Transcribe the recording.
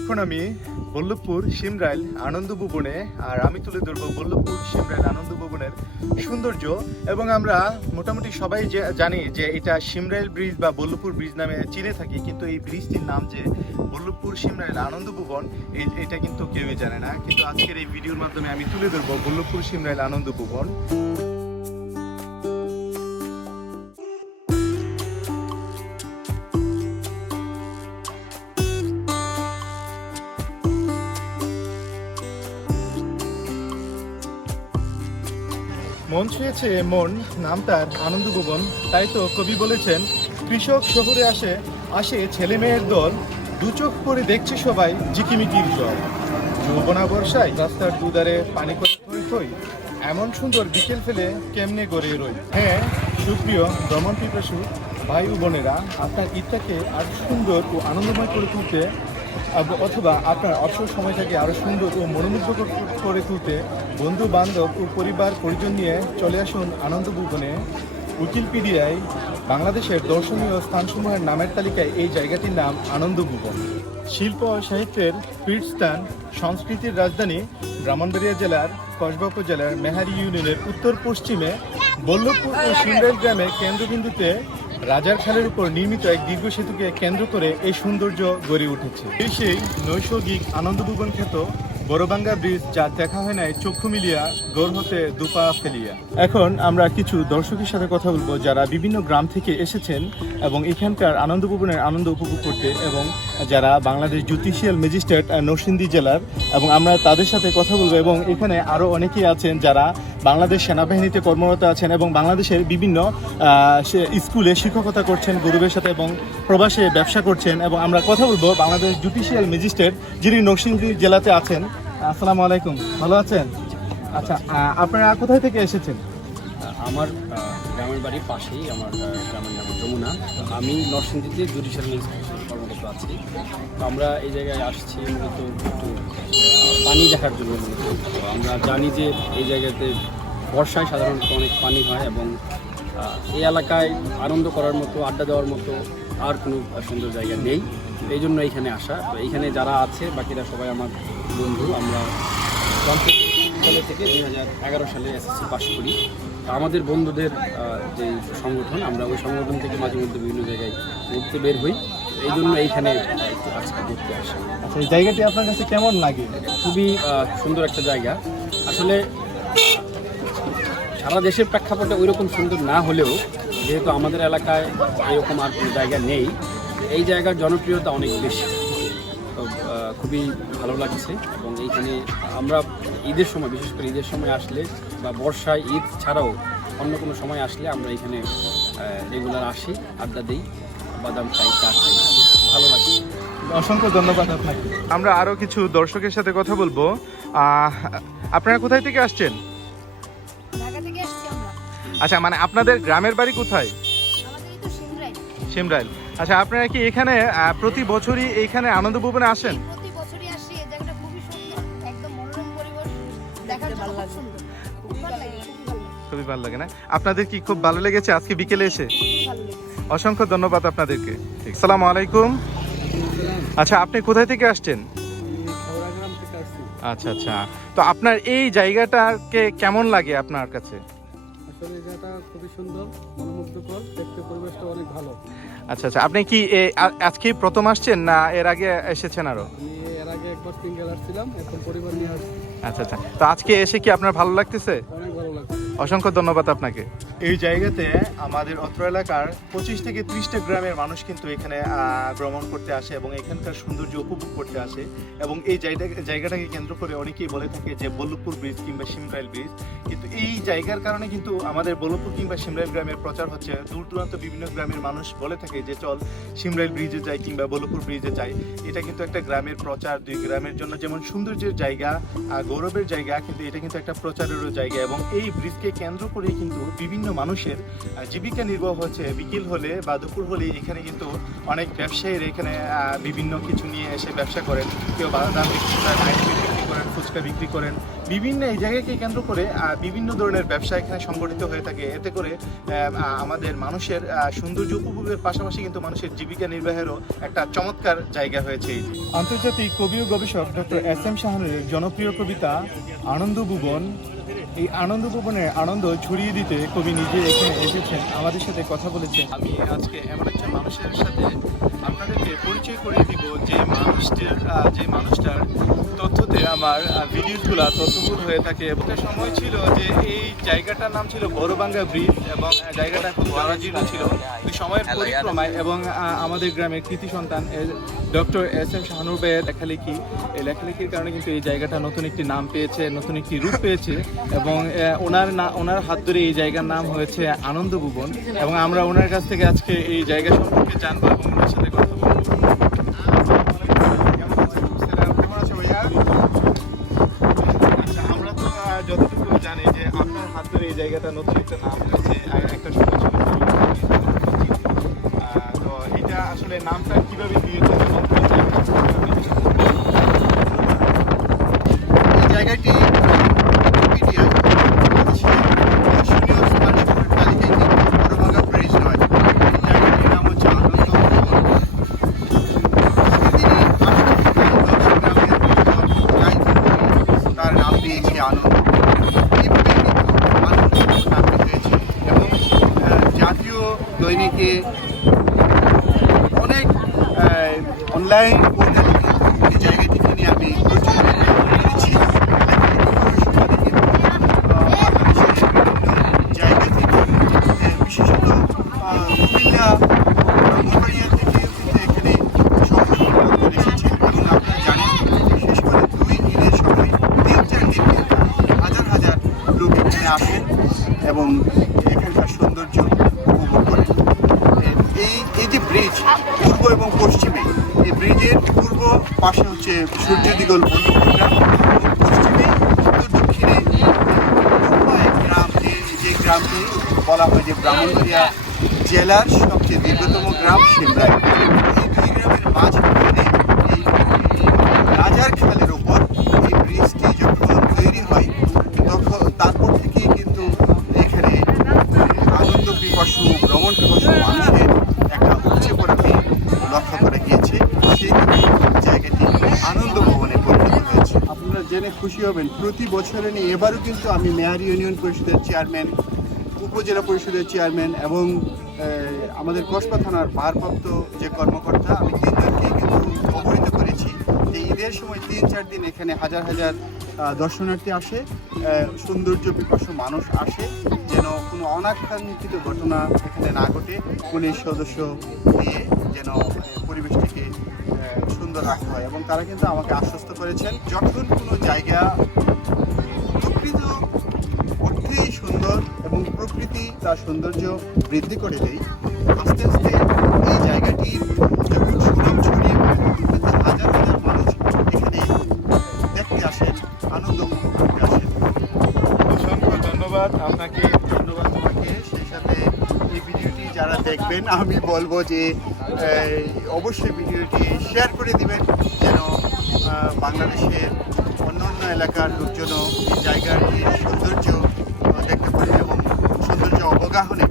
এখন আমি বল্লভপুর সিমরাইল আনন্দ ভুবনে আর আমি তুলে ধরবো বল্লভপুর সিমরাইল আনন্দ ভুবনের সৌন্দর্য। এবং আমরা মোটামুটি সবাই যে জানি যে এটা সিমরাইল ব্রিজ বা বল্লভপুর ব্রিজ নামে চিনে থাকি, কিন্তু এই ব্রিজটির নাম যে বল্লভপুর সিমরাইল আনন্দ ভুবন এটা কিন্তু কেউই জানে না। কিন্তু আজকের এই ভিডিওর মাধ্যমে আমি তুলে ধরবো বল্লভপুর সিমরাইল আনন্দ ভুবন। মন ছুঁয়েছে, মন, নাম তার, আনন্দ ভুবন তাই তো কবি বলেছেন, কৃষক শহরে আসে আসে ছেলে মেয়ের দল। দু চোখ করে দেখছে সবাই ঝিকিমিকির জল। যৌবনা বর্ষায় রাস্তার দুধারে পানি করে থই থই, এমন সুন্দর বিকেল ফেলে কেমনে গড়ে রই। হ্যাঁ সুপ্রিয় ভ্রমণ পিপাসু, ভাই বোনেরা, আপনার ঈদটাকে আর সুন্দর ও আনন্দময় করে তুলতে অথবা আপনার অবসর সময়টাকে আরও সুন্দর ও মনোমুগ্ধকর করে তুলতে বন্ধু, বান্ধব ও পরিবার, পরিজন নিয়ে চলে আসুন আনন্দ ভুবনে। উকিলপিডিয়ায় বাংলাদেশের দর্শনীয় স্থানসমূহের নামের তালিকায় এই জায়গাটির নাম আনন্দ ভুবন। শিল্প ও সাহিত্যের পীঠস্থান সংস্কৃতির রাজধানী ব্রাহ্মণবাড়িয়া জেলার, কসবা উপজেলার মেহারি ইউনিয়নের উত্তর পশ্চিমে বল্লভপুর ও সিমরাইল গ্রামের কেন্দ্রবিন্দুতে রাজার খালের উপর নির্মিত এক দীর্ঘ সেতুকে কেন্দ্র করে এই সৌন্দর্য গড়ে উঠেছে। এই সেই নৈসর্গিক আনন্দভুবন খ্যাত বড়বাঙ্গা ব্রিজ যা দেখা হয় নাই চক্ষু মিলিয়া গোর হতে দুপা ফেলিয়া। এখন আমরা কিছু দর্শকের সাথে কথা বলব যারা বিভিন্ন গ্রাম থেকে এসেছেন এবং এখানকার আনন্দ আনন্দভুবনের আনন্দ উপভোগ করতে এবং যারা বাংলাদেশ জুডিশিয়াল ম্যাজিস্ট্রেট নরসিংদী জেলার, এবং আমরা তাদের সাথে কথা বলব, এবং এখানে আরও অনেকেই আছেন যারা বাংলাদেশ সেনাবাহিনীতে কর্মরত আছেন এবং বাংলাদেশের বিভিন্ন স্কুলে শিক্ষকতা করছেন, গরিবের সাথে এবং প্রবাসে ব্যবসা করছেন, এবং আমরা কথা বলব বাংলাদেশ জুডিশিয়াল ম্যাজিস্ট্রেট যিনি নরসিংদী জেলাতে আছেন। আসসালামু আলাইকুম, ভালো আছেন? আচ্ছা আপনারা কোথায় থেকে এসেছেন? আমার গ্রামের বাড়ির পাশেই আমার গ্রামের নাম যমুনা। আমি নরসিংদীতে জুডিশিয়াল ম্যাজিস্ট্রেট। আছি। আমরা এই জায়গায় আসছি মূলত একটু পানি দেখার জন্য মূলত। আমরা জানি যে এই জায়গাতে বর্ষায় সাধারণত অনেক পানি হয় এবং এই এলাকায় আনন্দ করার মতো, আড্ডা দেওয়ার মতো আর কোনো সুন্দর জায়গা নেই। এই জন্য এইখানে আসা। তো এইখানে যারা আছে, বাকিরা সবাই আমার বন্ধু। আমরা বিদ্যালয় থেকে দুই হাজার এগারো সালে এসএসসি পাশ করি। আমাদের বন্ধুদের যে সংগঠন, আমরা ওই সংগঠন থেকে মাঝে মধ্যে বিভিন্ন জায়গায় ঘুরতে বের হই। এই জন্য এইখানে ঘুরতে আসা। আচ্ছা এই জায়গাটি আপনার কাছে কেমন লাগে? খুবই সুন্দর একটা জায়গা। আসলে সারা দেশের প্রেক্ষাপটে ওই রকম সুন্দর না হলেও যেহেতু আমাদের এলাকায় এরকম আর কোনো জায়গা নেই এই জায়গার জনপ্রিয়তা অনেক বেশি। তো খুবই ভালো লাগছে। এবং এইখানে আমরা ঈদের সময় বিশেষ করে ঈদের সময় আসলে বা বর্ষায় ঈদ ছাড়াও অন্য কোনো সময় আসলে আমরা এখানে রেগুলার আসি আড্ডা দিই বাদাম খাই চা খাই। অসংখ্য ধন্যবাদ আপনাকে। আমরা আরও কিছু দর্শকের সাথে কথা বলব। আপনারা কোথায় থেকে আসছেন? ঢাকা থেকে এসেছি আমরা। আচ্ছা মানে আপনাদের গ্রামের বাড়ি কোথায়? সিমরাইল। আচ্ছা আপনারা কি এখানে প্রতি বছরই এইখানে আনন্দ ভুবনে আসেন? প্রতি বছরই আসি এই জায়গাটা খুবই ভালো লাগে। খুবই ভালো লাগে খুবই ভালো লাগে। না? আপনাদের কি খুব ভালো লেগেছে আজকে বিকেলে এসে? খুবই ভালো লেগেছে। অসংখ্য ধন্যবাদ আপনাদেরকে। আসসালামু আলাইকুম। আচ্ছা আপনি কোথায় থেকে আসছেন? আচ্ছা আচ্ছা। তো আপনার এই জায়গাটাকে কেমন লাগে আপনার কাছে? আসলে জায়গাটা খুবই সুন্দর মনোমুগ্ধকর দেখতে পরিবেশটা অনেক ভালো। আচ্ছা আচ্ছা। আপনি কি আজকেই প্রথম আসছেন না এর আগে এসেছেন আরও? আমি এর আগে একবার সিঙ্গেল আসছিলাম এখন পরিবার নিয়ে আসছি। আচ্ছা আচ্ছা। তো আজকে এসে কি আপনার ভালো লাগতেছে? অনেক ভালো লাগছে। অসংখ্য ধন্যবাদ আপনাকে। এই জায়গাতে আমাদের অত্র এলাকার পঁচিশ থেকে ত্রিশটা গ্রামের মানুষ কিন্তু এখানে ভ্রমণ করতে আসে এবং এখানকার সৌন্দর্য উপভোগ করতে আসে। এবং এই জায়গা, জায়গাটাকে কেন্দ্র করে অনেকেই বলে থাকে যে বল্লভপুর ব্রিজ কিংবা সিমরাইল ব্রিজ। কিন্তু এই জায়গার কারণে কিন্তু আমাদের বল্লভপুর কিংবা সিমরাইল গ্রামের প্রচার হচ্ছে। দূর দূরান্ত বিভিন্ন গ্রামের মানুষ বলে থাকে যে, চল সিমরাইল ব্রিজে যাই কিংবা বল্লভপুর ব্রিজে যাই। এটা কিন্তু একটা গ্রামের প্রচার, দুই গ্রামের জন্য যেমন সৌন্দর্যের জায়গা গৌরবের জায়গা, কিন্তু এটা কিন্তু একটা প্রচারেরও জায়গা। এবং এই ব্রিজকে কেন্দ্র করে কিন্তু বিভিন্ন মানুষের জীবিকা নির্বাহ হচ্ছে। বিকেল হলে বা দুপুর হলে এখানে কিন্তু অনেক ব্যবসায়ীরা এখানে বিভিন্ন কিছু নিয়ে এসে ব্যবসা করেন। কেউ বাদাম বিক্রি করেন আইসক্রিম বিক্রি করেন, ফুচকা বিক্রি করেন। বিভিন্ন এই জায়গাকে কেন্দ্র করে বিভিন্ন ধরনের ব্যবসা এখানে সংগঠিত হয়ে থাকে। এতে করে আমাদের মানুষের সৌন্দর্য উপভোগের পাশাপাশি কিন্তু মানুষের জীবিকা নির্বাহেরও একটা চমৎকার জায়গা হয়েছে। আন্তর্জাতিক কবি ও গবেষক ডক্টর এস এম শাহানুরের জনপ্রিয় কবিতা আনন্দ ভুবন এই আনন্দ গোপনে আনন্দ ছড়িয়ে দিতে কবি নিজে এখানে এসেছেন, আমাদের সাথে কথা বলেছেন। আমি আজকে এমন একজন মানুষের সাথে আপনাদেরকে পরিচয় করে দিব যে মানুষটির যে মানুষটার তথ্যতে আমার ভিডিওগুলো তথ্যবহুল হয়ে থাকে একটা সময় ছিল যে এই জায়গাটার নাম ছিল বড়বাঙ্গা ব্রিজ এবং জায়গাটা খুব জরাজীর্ণ ছিল। সময়ের পরিক্রমায় এবং আমাদের গ্রামের কৃতি সন্তান ডক্টর এস এম শাহানুর ভাইয়ের লেখালেখি, এই লেখালেখির কারণে কিন্তু এই জায়গাটা নতুন একটি নাম পেয়েছে, নতুন একটি রূপ পেয়েছে এবং ওনার না, ওনার হাত ধরে এই জায়গার নাম হয়েছে আনন্দ ভুবন এবং আমরা ওনার কাছ থেকে আজকে এই জায়গা সম্পর্কে জানব এবং ওনার সাথে কথা ধরে এই জায়গাটা নতুন একটা নাম হয়েছে আর একটা সময় ছিল যে আহ, তো এটা আসলে নামটা কীভাবে দিয়েছে এবং এই জায়গাটা এই জায়গাটি উইকিপিডিয়ায় বাংলাদেশের দর্শনীয় স্থানসমূহের তালিকায় কিন্তু বড়ভাঙ্গা ব্রিজ নয় এই জায়গাটির নাম হচ্ছে আনন্দ ভবন। প্রতিদিনই আনন্দ থেকে দর্শক গ্রামের লোকজন তার নাম দিয়েছে আনন্দ এইভাবে কিন্তু আনন্দ ভবন নামটি হয়েছে এবং আহ, জাতীয় দৈনিকে অনেক অনলাইন পোর্টালে কিন্তু এই জায়গাটিকে নিয়ে আমি প্রচুর লেখালেখি করেছি লেখালেখি করার সময় কিন্তু, আহ, বাংলাদেশের বিভিন্ন জায়গা থেকে আহ, বিশেষত আহ, কুমিল্লা ব্রাহ্মণবাড়িয়া থেকে কিন্তু এখানে সংগ্রহ লোকজন এসেছে এবং আপনারা জানেন বিশেষ করে দুই ঈদের সময় তিন চার দিন কিন্তু হাজার হাজার লোক এখানে আসেন এবং এখানকার সৌন্দর্য উপভোগ করেন। এই এই যে ব্রিজ পূর্ব এবং পশ্চিমে এই ব্রিজের পূর্ব পাশে হচ্ছে সূর্য দিগল পশ্চিমে উত্তর দক্ষিণে গ্রাম যে গ্রামটি, বলা হয় যে ব্রাহ্মণবাড়িয়া জেলার সবচেয়ে দীর্ঘতম গ্রাম সিমরাই এই দুই গ্রামের মাঝখানে এই রাজার খেয়ালের ওপর এই ব্রিজটি যখন তৈরি হয় খুশি হবেন। প্রতি বছরে নিয়ে এবারও কিন্তু আমি মেয়ার ইউনিয়ন পরিষদের চেয়ারম্যান, উপজেলা পরিষদের চেয়ারম্যান এবং আমাদের কসবা থানার ভারপ্রাপ্ত যে কর্মকর্তা, আমি তিনজনকেই কিন্তু অবহিত করেছি। যে ঈদের সময় তিন চার দিন এখানে হাজার হাজার দর্শনার্থী আসে সৌন্দর্য পিপাসু মানুষ আসে, যেন কোনো অনাকাঙ্ক্ষিত ঘটনা এখানে না ঘটে। পুলিশ সদস্য দিয়ে যেন পরিবেশটিকে সুন্দর রাখা হয়। এবং তারা কিন্তু আমাকে আশ্বস্ত করেছেন, যখন কোনো জায়গা প্রকৃত অর্থেই সুন্দর এবং প্রকৃতি তার সৌন্দর্য বৃদ্ধি করে দেয়, আস্তে আমি বলব যে অবশ্যই ভিডিওটি শেয়ার করে দিবেন, যেন বাংলাদেশের অন্য অন্য এলাকার লোকজনও এই জায়গাটির সৌন্দর্য দেখতে পারে এবং সৌন্দর্য অবগাহনে